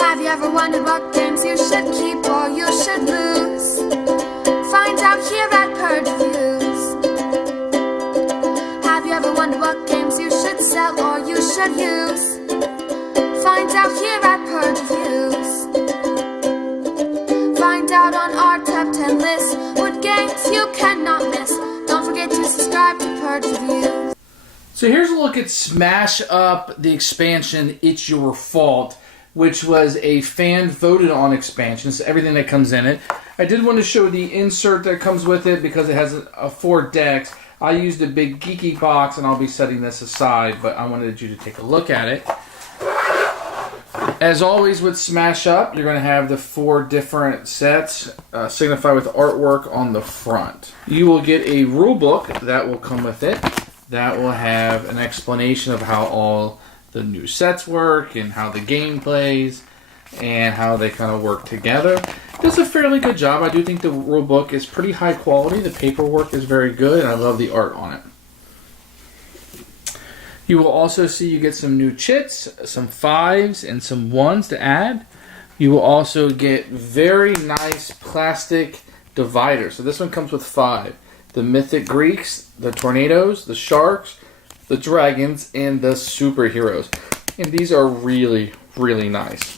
Have you ever wondered what games you should keep or you should lose? Find out here at Purge Reviews. Have you ever wondered what games you should sell or you should use? Find out here at Purge Reviews. Find out on our top 10 list what games you cannot miss. Don't forget to subscribe to Purge Reviews. So here's a look at Smash Up, the expansion It's Your Fault, which was a fan-voted on expansion. So everything that comes in it. I did want to show the insert that comes with it because it has 4 decks. I used a big geeky box, and I'll be setting this aside, but I wanted you to take a look at it. As always with Smash Up, you're going to have the 4 different sets signified with artwork on the front. You will get a rule book that will come with it that will have an explanation of how all the new sets work and how the game plays and how they kind of work together. It does a fairly good job. I do think the rule book is pretty high quality. The paperwork is very good, and I love the art on it. You will also see you get some new chits, some 5s, and some 1s to add. You will also get very nice plastic dividers. So this one comes with 5. The Mythic Greeks, the Tornadoes, the Sharks, the Dragons, and the Superheroes. And these are really, really nice.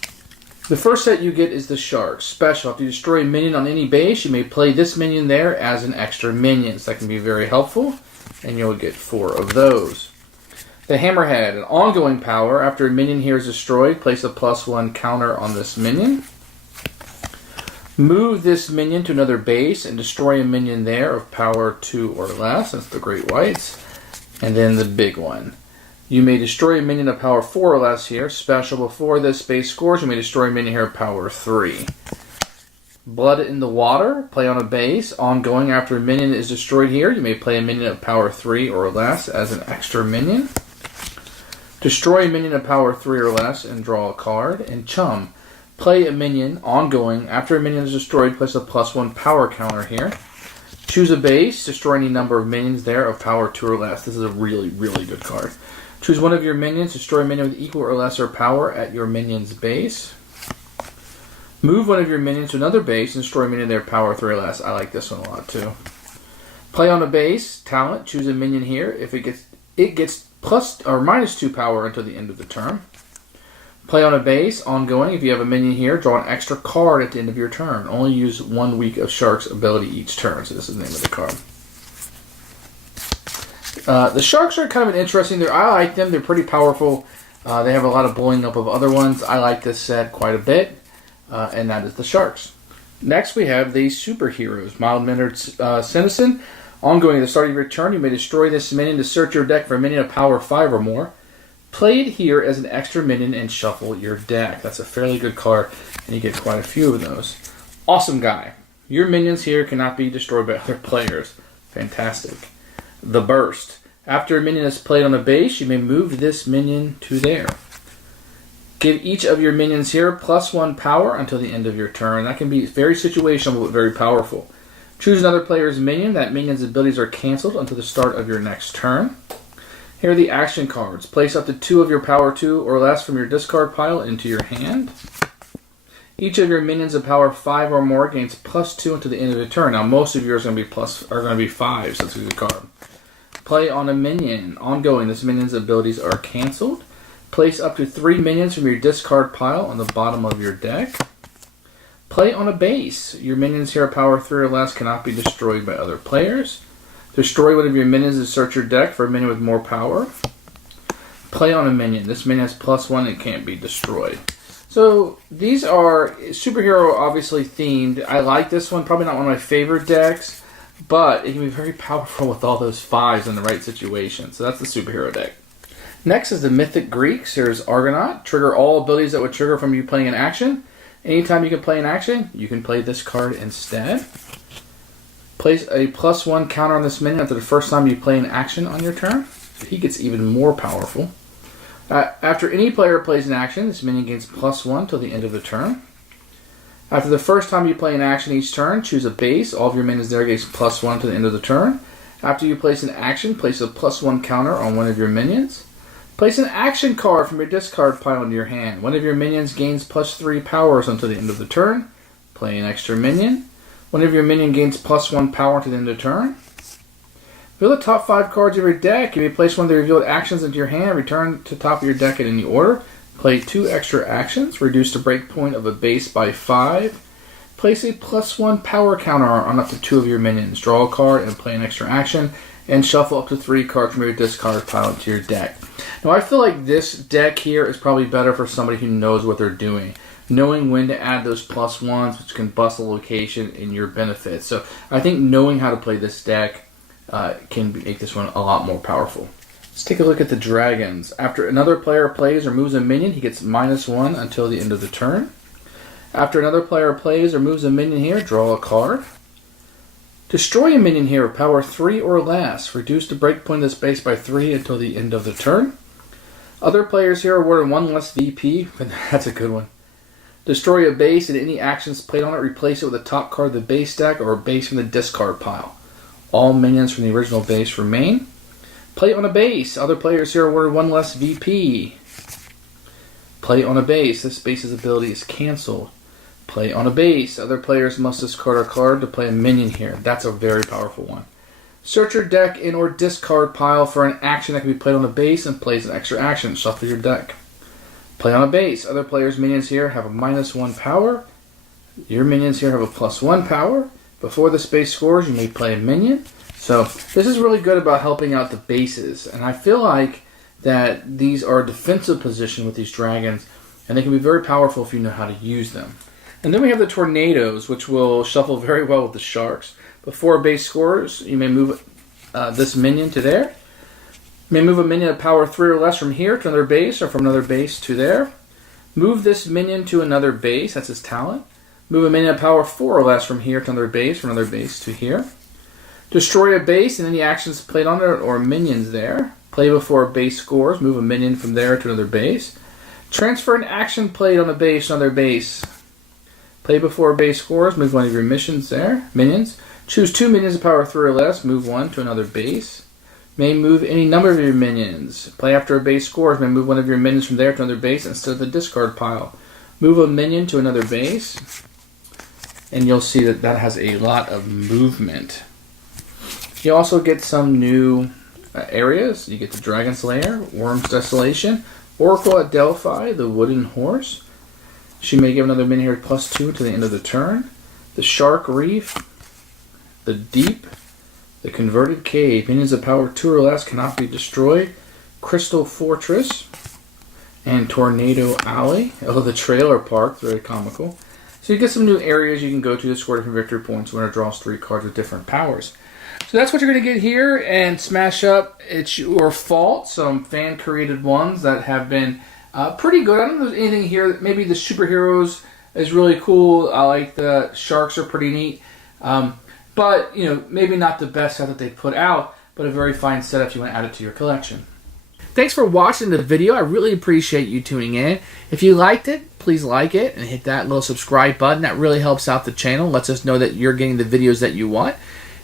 The first set you get is the Sharks. Special. If you destroy a minion on any base, you may play this minion there as an extra minion. So that can be very helpful. And you'll get 4 of those. The Hammerhead, an ongoing power. After a minion here is destroyed, place a +1 counter on this minion. Move this minion to another base and destroy a minion there of power 2 or less. That's the Great Whites. And then the big one. You may destroy a minion of power 4 or less here. Special, before this base scores, you may destroy a minion here of power 3. Blood in the Water. Play on a base. Ongoing, after a minion is destroyed here, you may play a minion of power 3 or less as an extra minion. Destroy a minion of power 3 or less and draw a card. And Chum. Play a minion, ongoing. After a minion is destroyed, place a +1 power counter here. Choose a base. Destroy any number of minions there of power 2 or less. This is a really, really good card. Choose one of your minions. Destroy a minion with equal or lesser power at your minion's base. Move one of your minions to another base and destroy a minion there of power 3 or less. I like this one a lot too. Play on a base. Talent. Choose a minion here. If it gets plus or -2 power until the end of the turn. Play on a base, ongoing. If you have a minion here, draw an extra card at the end of your turn. Only use 1 week of Shark's ability each turn. So this is the name of the card. The Sharks are kind of an interesting. I like them. They're pretty powerful. They have a lot of blowing up of other ones. I like this set quite a bit. And that is the Sharks. Next we have the Superheroes. Mild-mannered citizen. Ongoing, at the start of your turn, you may destroy this minion to search your deck for a minion of power 5 or more. Play it here as an extra minion and shuffle your deck. That's a fairly good card, and you get quite a few of those. Awesome Guy. Your minions here cannot be destroyed by other players. Fantastic. The Burst. After a minion is played on a base, you may move this minion to there. Give each of your minions here +1 power until the end of your turn. That can be very situational but very powerful. Choose another player's minion. That minion's abilities are canceled until the start of your next turn. Here are the action cards. Place up to 2 of your power 2 or less from your discard pile into your hand. Each of your minions of power 5 or more gains +2 until the end of the turn. Now most of yours are going to be 5, so that's a good card. Play on a minion. Ongoing, this minion's abilities are canceled. Place up to 3 minions from your discard pile on the bottom of your deck. Play on a base. Your minions here of power 3 or less cannot be destroyed by other players. Destroy one of your minions and search your deck for a minion with more power. Play on a minion. This minion has +1 and can't be destroyed. So these are superhero obviously themed. I like this one. Probably not one of my favorite decks, but it can be very powerful with all those 5s in the right situation. So that's the superhero deck. Next is the Mythic Greeks. Here's Argonaut. Trigger all abilities that would trigger from you playing an action. Anytime you can play an action, you can play this card instead. Place a +1 counter on this minion after the first time you play an action on your turn. So he gets even more powerful. After any player plays an action, this minion gains +1 till the end of the turn. After the first time you play an action each turn, choose a base. All of your minions there gains +1 to the end of the turn. After you place an action, place a +1 counter on one of your minions. Place an action card from your discard pile into your hand. One of your minions gains +3 powers until the end of the turn. Play an extra minion. One of your minion gains +1 power until the end of the turn. Reveal the top 5 cards of your deck. You may place one of the revealed actions into your hand. Return to the top of your deck in any order. Play 2 extra actions. Reduce the breakpoint of a base by 5. Place a +1 power counter on up to 2 of your minions. Draw a card and play an extra action. And shuffle up to 3 cards from your discard pile into your deck. Now I feel like this deck here is probably better for somebody who knows what they're doing. Knowing when to add those +1s, which can bust a location in your benefit. So I think knowing how to play this deck can make this one a lot more powerful. Let's take a look at the dragons. After another player plays or moves a minion, he gets -1 until the end of the turn. After another player plays or moves a minion here, draw a card. Destroy a minion here with power 3 or less. Reduce the breakpoint of the space by 3 until the end of the turn. Other players here are awarded 1 less VP, but that's a good one. Destroy a base and any actions played on it, replace it with a top card of the base deck or a base from the discard pile. All minions from the original base remain. Play on a base. Other players here are awarded 1 less VP. Play on a base. This base's ability is cancelled. Play on a base. Other players must discard a card to play a minion here. That's a very powerful one. Search your deck in or discard pile for an action that can be played on a base and plays an extra action. Shuffle your deck. Play on a base. Other players' minions here have a -1 power. Your minions here have a +1 power. Before the space scores, you may play a minion. So this is really good about helping out the bases. And I feel like that these are a defensive position with these dragons, and they can be very powerful if you know how to use them. And then we have the tornadoes, which will shuffle very well with the sharks. Before a base scores, you may move this minion to there. You may move a minion of power 3 or less from here to another base, or from another base to there. Move this minion to another base, that's his talent. Move a minion of power 4 or less from here to another base, from another base to here. Destroy a base and any actions played on it or minions there. Play before a base scores, move a minion from there to another base. Transfer an action played on a base to another base. Play before a base scores, move one of your minions. Choose 2 minions of power 3 or less, move 1 to another base. May move any number of your minions. Play after a base scores, may move one of your minions from there to another base instead of the discard pile. Move a minion to another base. And you'll see that that has a lot of movement. You also get some new areas. You get the Dragon's Lair, Worm's Desolation, Oracle at Delphi, the Wooden Horse. She may give another minion here +2 to the end of the turn. The Shark Reef, the Deep, the Converted Cave. Minions of power 2 or less cannot be destroyed. Crystal Fortress, and Tornado Alley. Oh, the Trailer Park, very comical. So you get some new areas you can go to score different victory points. Winner draws 3 cards with different powers. So that's what you're going to get here, and smash up It's Your Fault, some fan-created ones that have been pretty good. I don't know if there's anything here. Maybe the superheroes is really cool. I like the sharks are pretty neat. But, you know, maybe not the best set that they put out, but a very fine set if you want to add it to your collection. Thanks for watching the video. I really appreciate you tuning in. If you liked it, please like it and hit that little subscribe button. That really helps out the channel, lets us know that you're getting the videos that you want.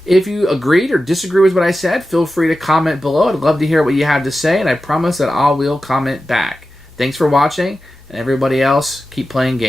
If you agreed or disagree with what I said, feel free to comment below. I'd love to hear what you have to say, and I promise that I will comment back. Thanks for watching, and everybody else, keep playing games.